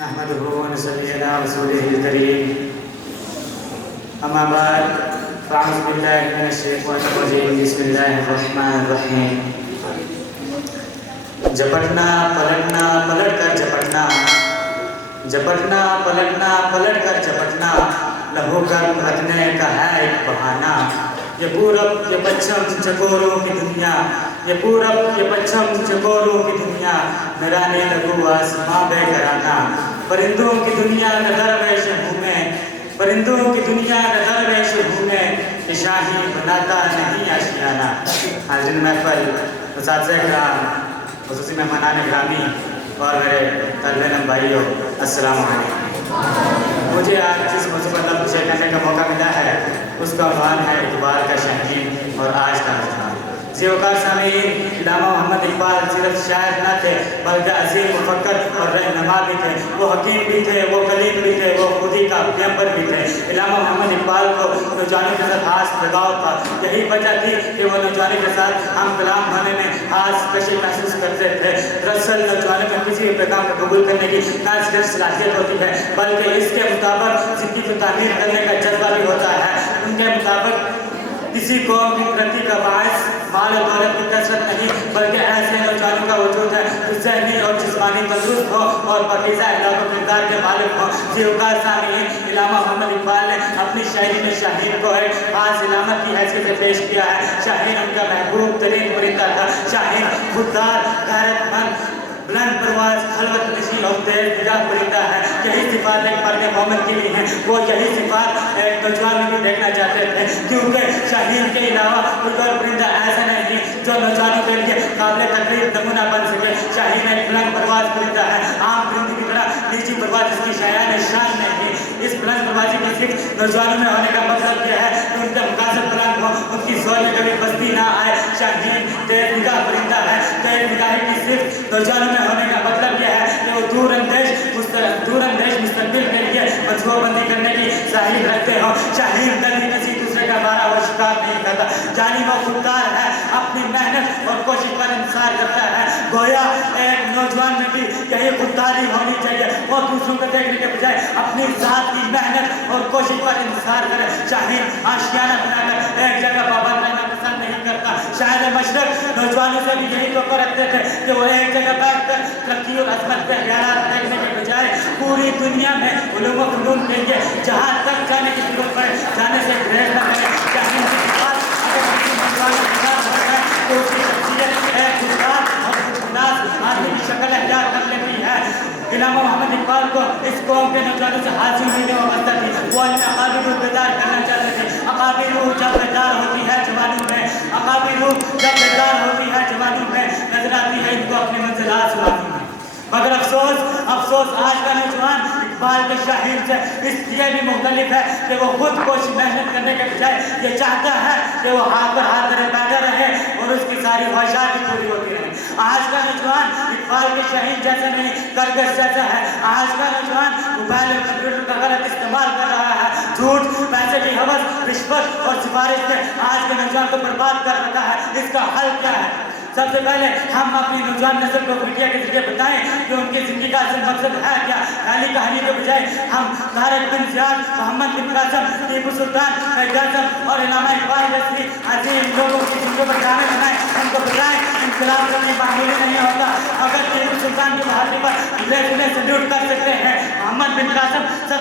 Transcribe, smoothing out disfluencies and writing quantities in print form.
نحمده ونصلي على رسوله الكريم أما بعد فأعوذ بالله من الشيطان الرجيم بسم الله الرحمن الرحيم झपटना पलटना पलट कर झपटना झपटना पलटना पलट कर झपटना लहू गर्म भरने का है एक बहाना ये पूरब ये पश्चिम चकोरों की दुनिया ये पूरब ये पश्चिम चकोरों की दुनिया मेरा ने लगू आसमां बेकराना परिंदों की दुनिया का दरवेश हूँ मैं परिंदों की दुनिया का दरवेश हूँ मैं कि शाही बनाता नहीं आशियाना। हाजिर महफल उस्ताद इकराम खुसूसी मेहमानान ग्रामी और मेरे तलबे भाइयों अस्सलाम वालेकुम। मुझे आज जिस मौजू पर तलब शेयर करने का मौका मिला है उसका उन्वान है इकबाल का शहीन और आज का रुझान। ज़ीवकार सामीन इल्लामा मोहम्मद इकबाल सिर्फ शायर न थे बल्कि अजीम मुफक्कर और रहनुमा भी थे। वो हकीम भी थे, वो कलीम भी थे, वो खुदी का पैगंबर भी थे। इल्लामा मोहम्मद इकबाल को नौजवानों के साथ खास लगाव था। यही वजह थी कि वो नौजवानों के साथ हम कलाम होने में खास कशी महसूस करते थे। दरअसल नौजवानों में किसी भी पैगाम को कबूल करने की न सिर्फ सलाहियत होती है बल्कि इसके मुताबिक ज़िंदगी को तामीर करने का जज्बा भी होता है। उनके मुताबिक किसी कौम की प्रगति का बायस माल और दौलत की कसरत नहीं बल्कि ऐसे नौजवानों का वजूद है जो ज़हनी और जिस्मानी तंदुरुस्त हो और पाकीज़ा अखलाक और किरदार के मालिक हो। ज़ीवकार सामीन इल्लामा मोहम्मद इकबाल ने अपनी शायरी में शाहीन को एक खास इलामत की हैसियत से पेश किया है। शाहीन उनका महबूब तरीन परिंदा था। शाहीन खुददार गैरतमंद बुलंद परवाज़ खलवत नशीं और तेज निगाह परिंदा है। यही सिफात एक मर्द मोमिन की भी हैं। वो यही सिफात एक नौजवान में भी देखना चाहते थे क्योंकि शाहीन के अलावा कोई और परिंदा ऐसा नहीं जो नौजवानों के लिए काबिल तकलीफ नमूना बन सके। शाहीन एक बुलंद परवाज़ परिंदा है। आम परिंदे की तरह नीची परवाज़ इसकी शायान शान नहीं। इस बुलंद परवाज़ी की सिर्फ नौजवानों में होने का मतलब यह है कि उनका मकासद बुलंद हो, उनकी सोच में कभी बस्ती ना आए। शाहीन तेज निगाह परिंदा है। तेज निगाही की सिर्फ नौजवानों में होने का मतलब यह है कि वो दूरअंदेश मुस्तकबिल के लिए मंसूबाबंदी करने की साहिब रखते हो। शाहीन कभी किसी दूसरे का बारा वो शिकार नहीं करता। जानी वो खुददार है, अपनी मेहनत और कोशिश पर इंतजार करता है। गोया एक नौजवान में भी यही खुददारी होनी चाहिए। वो दूसरों को देखने के बजाय अपनी ज़ात की मेहनत और कोशिश पर इंतजार करे। शाहीन आशियाना बनाकर एक जगह पाबंद रहना पसंद नहीं करता। शायद मशरक नौजवानों से भी यही तो रखते थे कि वो एक जगह बैठकर तरक्की और अजमत के ख्यालात देखने के बजाय पूरी दुनिया में उलूम व फनून के लिए जहाँ तक जाने की जरूरत पड़े जाने से गुरेज न करें। शाहीन की बात अगर किसी नौजवान के साथ होता है तो उसकी शख्सियत एक खुददार और खुदनास आदमी की शक्ल अख्तियार कर लेती है। इल्लामा मोहम्मद इकबाल को इस कौम के नौजवानों से हासिल मिलने वाबस्ता थी। वो अपने अकाबी रूह बेदार करना चाहते थे। अकाबी रूह जब बेदार होती है जवानों में, अकाबी रूह जब बेदार होती है जवानों में नजर आती है इनको अपनी मंजिलात सुनाती है। मगर अफसोस आज का नौजवान इकबाल के शाहीन से इसलिए भी मुख्तलिफ है कि वो खुद कोशिश मेहनत करने के बजाय ये चाहता है कि वो हाथ पर हाथ धरे बैठा रहे और उसकी सारी ख्वाहिशात भी पूरी होती रहे। आज का नौजवान इकबाल के शाहीन जैसा नहीं करगस जैसा है। आज का नौजवान मोबाइल और कंप्यूटर का गलत इस्तेमाल कर रहा है। झूठ, पैसे की हवस, रिश्वत और सिफारिश से आज के नौजवान को बर्बाद कर रखा है। इसका हल क्या है? सबसे पहले हम अपनी नौजवान नस्ल को मीडिया के जरिए बताएं कि उनकी जिंदगी का असल मकसद है क्या। खाली कहानी के बजाय हम तारिक बिन ज़ियाद, मोहम्मद बिन कासिम, टीपू सुल्तान, फैज़ और इल्लामा इकबाल जैसी अजीम लोगों की जिंदगी पर गाने बनाएं। उनको बताएं इंकलाब करने मामूली नहीं होता। अगर टीपू सुल्तान की बहादुरी पर सल्यूट कर सकते हैं मोहम्मद बिन कासिम